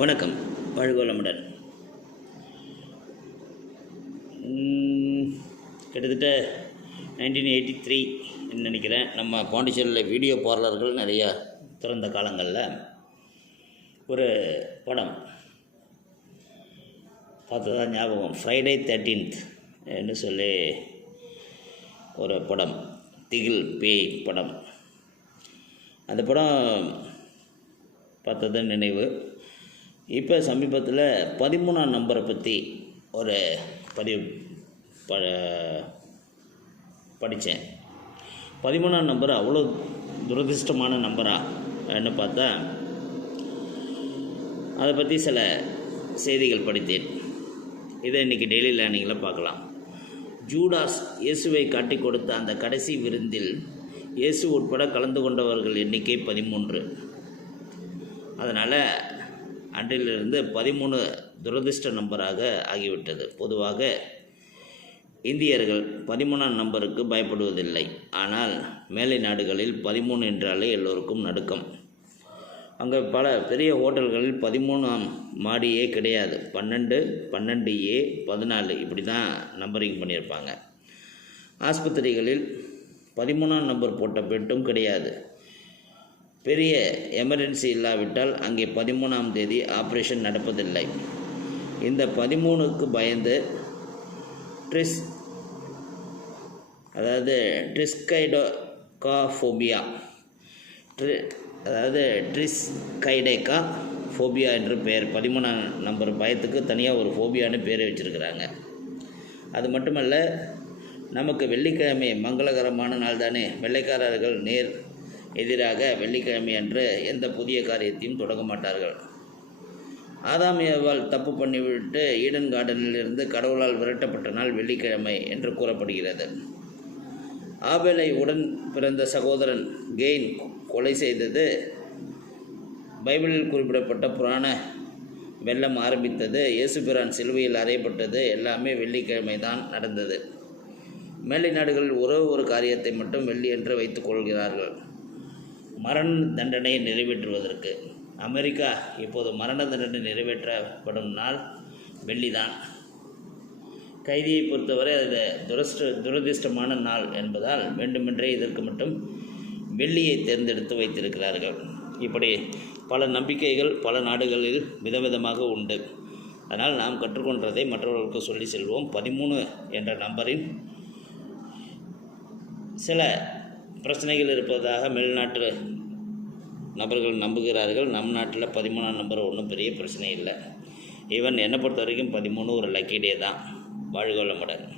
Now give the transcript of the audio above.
வணக்கம் வாழ்கோளமுடன். கிட்டத்தட்ட nineteen eighty three நினைக்கிறேன். நம்ம பாண்டிச்சேரியில் வீடியோ பார்லர்கள் நிறையா திறந்த காலங்களில். ஒரு படம் பார்த்ததா ஞாபகம்? ஃப்ரைடே தேர்ட்டீன்த் என்று சொல்லி ஒரு படம் திகில் பேய் படம். அந்த படம் பார்த்தது நினைவு. இப்போ சமீபத்தில் பதிமூணாம் நம்பரை பற்றி ஒரு பதிவு ப படித்தேன் பதிமூணாம் நம்பர் அவ்வளோ துரதிர்ஷ்டமான நம்பரா என்ன பார்த்தா அதை பற்றி சில செய்திகள் படித்தேன். இதை இன்றைக்கி டெய்லி லேர்னிங்கில் பார்க்கலாம். ஜூடாஸ் இயேசுவை காட்டி கொடுத்த அந்த கடைசி விருந்தில் இயேசு உட்பட கலந்து கொண்டவர்கள் எண்ணிக்கை பதிமூன்று. அதனால் அன்றிலிருந்து பதிமூணு துரதிர்ஷ்ட நம்பராக ஆகிவிட்டது. பொதுவாக இந்தியர்கள் பதிமூணாம் நம்பருக்கு பயப்படுவதில்லை. ஆனால் மேலை நாடுகளில் பதிமூணு என்றாலே எல்லோருக்கும் நடுக்கம். அங்கே பல பெரிய ஹோட்டல்களில் பதிமூணாம் மாடியே கிடையாது. பன்னெண்டு பன்னெண்டு ஏ பதினாலு இப்படி தான் நம்பரிங் பண்ணியிருப்பாங்க. ஆஸ்பத்திரிகளில் பதிமூணாம் நம்பர் போட்ட பெட்டும் கிடையாது. பெரிய எமர்ஜென்சி இல்லாவிட்டால் அங்கே பதிமூணாம் தேதி ஆப்ரேஷன் நடப்பதில்லை. இந்த பதிமூணுக்கு பயந்து ட்ரிஸ் அதாவது ட்ரிஸ்கைடோகாஃபோபியா ட்ரி அதாவது ட்ரிஸ்கைடேக்கா ஃபோபியா என்று பெயர் பதிமூணாம் நம்பர் பயத்துக்கு தனியாக ஒரு ஃபோபியான்னு பேர் வச்சுருக்கிறாங்க. அது மட்டுமல்ல நமக்கு வெள்ளிக்கிழமை மங்களகரமான நாள் தானே வெள்ளைக்காரர்கள் நேர் எதிராக வெள்ளிக்கிழமை அன்று எந்த புதிய காரியத்தையும் தொடங்க மாட்டார்கள். ஆதாம் தப்பு பண்ணிவிட்டு ஈடன் கார்டனில் இருந்து கடவுளால் விரட்டப்பட்ட நாள் வெள்ளிக்கிழமை என்று கூறப்படுகிறது. ஆபேலை உடன் பிறந்த சகோதரன் கெயின் கொலை செய்தது பைபிளில் குறிப்பிடப்பட்ட புராண வெள்ளம் ஆரம்பித்தது இயேசுபிரான் சிலுவையில் அறையப்பட்டது எல்லாமே வெள்ளிக்கிழமை தான் நடந்தது. மேலை நாடுகளில் ஒரே ஒரு காரியத்தை மட்டும் வெள்ளி என்று வைத்துக் கொள்கிறார்கள். மரண தண்டனையை நிறைவேற்றுவதற்கு. அமெரிக்கா இப்போது மரண தண்டனை நிறைவேற்றப்படும் நாள் வெள்ளிதான். கைதியை பொறுத்தவரை அது துரஷ்ட துரதிர்ஷ்டமான நாள் என்பதால் வேண்டுமென்றே இதற்கு மட்டும் வெள்ளியை தேர்ந்தெடுத்து வைத்திருக்கிறார்கள். இப்படி பல நம்பிக்கைகள் பல நாடுகளில் விதவிதமாக உண்டு. அதனால் நாம் கற்றுக்கொண்டதை மற்றவர்களுக்கு சொல்லி செல்வோம். பதிமூணு என்ற நம்பரின் சில பிரச்சனைகள் இருப்பதாக வெளிநாட்டு நபர்கள் நம்புகிறார்கள். நம் நாட்டில் பதிமூணாம் நம்பர் ஒன்றும் பெரிய பிரச்சனை இல்லை. ஈவன் என்னை பொறுத்த வரைக்கும் பதிமூணு ஒரு லக்கி டே தான். வாழ்க வளமுடன்.